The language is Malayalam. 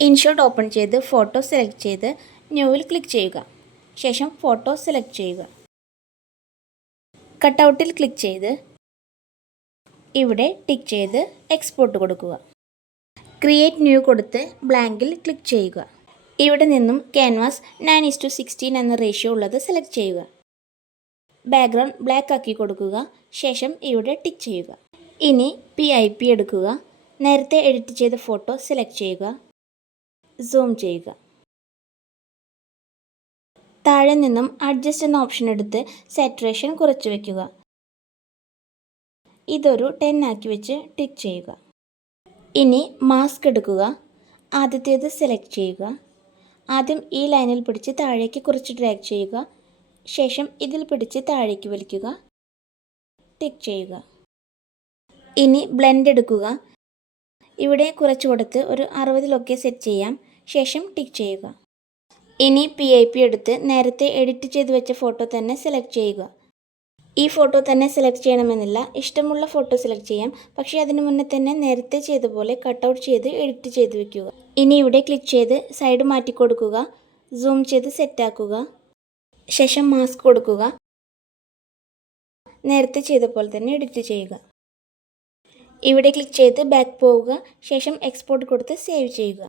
ഇൻഷോട്ട് ഓപ്പൺ ചെയ്ത് ഫോട്ടോ സെലക്ട് ചെയ്ത് ന്യൂവിൽ ക്ലിക്ക് ചെയ്യുക. ശേഷം ഫോട്ടോ സെലക്ട് ചെയ്യുക. കട്ടൗട്ടിൽ ക്ലിക്ക് ചെയ്ത് ഇവിടെ ടിക്ക് ചെയ്ത് എക്സ്പോർട്ട് കൊടുക്കുക. ക്രിയേറ്റ് ന്യൂ കൊടുത്ത് ബ്ലാങ്കിൽ ക്ലിക്ക് ചെയ്യുക. ഇവിടെ നിന്നും ക്യാൻവാസ് 9:16 എന്ന റേഷ്യോ ഉള്ളത് സെലക്ട് ചെയ്യുക. ബാക്ക്ഗ്രൗണ്ട് ബ്ലാക്ക് ആക്കി കൊടുക്കുക. ശേഷം ഇവിടെ ടിക്ക് ചെയ്യുക. ഇനി PIP എടുക്കുക. നേരത്തെ എഡിറ്റ് ചെയ്ത ഫോട്ടോ സെലക്ട് ചെയ്യുക. സൂം ചെയ്യുക. താഴെ നിന്നും അഡ്ജസ്റ്റ് എന്ന ഓപ്ഷൻ എടുത്ത് സാച്ചുറേഷൻ കുറച്ച് വയ്ക്കുക. ഇതൊരു 10 ആക്കി വെച്ച് ടിക്ക് ചെയ്യുക. ഇനി മാസ്ക് എടുക്കുക. ആദ്യത്തേത് സെലക്ട് ചെയ്യുക. ആദ്യം ഈ ലൈനിൽ പിടിച്ച് താഴേക്ക് കുറച്ച് ഡ്രാഗ് ചെയ്യുക. ശേഷം ഇതിൽ പിടിച്ച് താഴേക്ക് വലിക്കുക. ടിക്ക് ചെയ്യുക. ഇനി ബ്ലെൻഡ് എടുക്കുക. ഇവിടെ കുറച്ച് കൊടുത്ത് ഒരു 60 സെറ്റ് ചെയ്യാം. ശേഷം ടിക്ക് ചെയ്യുക. ഇനി PIP എടുത്ത് നേരത്തെ എഡിറ്റ് ചെയ്ത് വെച്ച ഫോട്ടോ തന്നെ സെലക്ട് ചെയ്യുക. ഈ ഫോട്ടോ തന്നെ സെലക്ട് ചെയ്യണമെന്നില്ല, ഇഷ്ടമുള്ള ഫോട്ടോ സെലക്ട് ചെയ്യാം. പക്ഷേ അതിനു മുന്നേ തന്നെ നേരത്തെ ചെയ്ത പോലെ കട്ടൗട്ട് ചെയ്ത് എഡിറ്റ് ചെയ്ത് വെക്കുക. ഇനി ഇവിടെ ക്ലിക്ക് ചെയ്ത് സൈഡ് മാറ്റി കൊടുക്കുക. സൂം ചെയ്ത് സെറ്റാക്കുക. ശേഷം മാസ്ക് കൊടുക്കുക. നേരത്തെ ചെയ്ത പോലെ തന്നെ എഡിറ്റ് ചെയ്യുക. ഇവിടെ ക്ലിക്ക് ചെയ്ത് ബാക്ക് പോവുക. ശേഷം എക്സ്പോർട്ട് കൊടുത്ത് സേവ് ചെയ്യുക.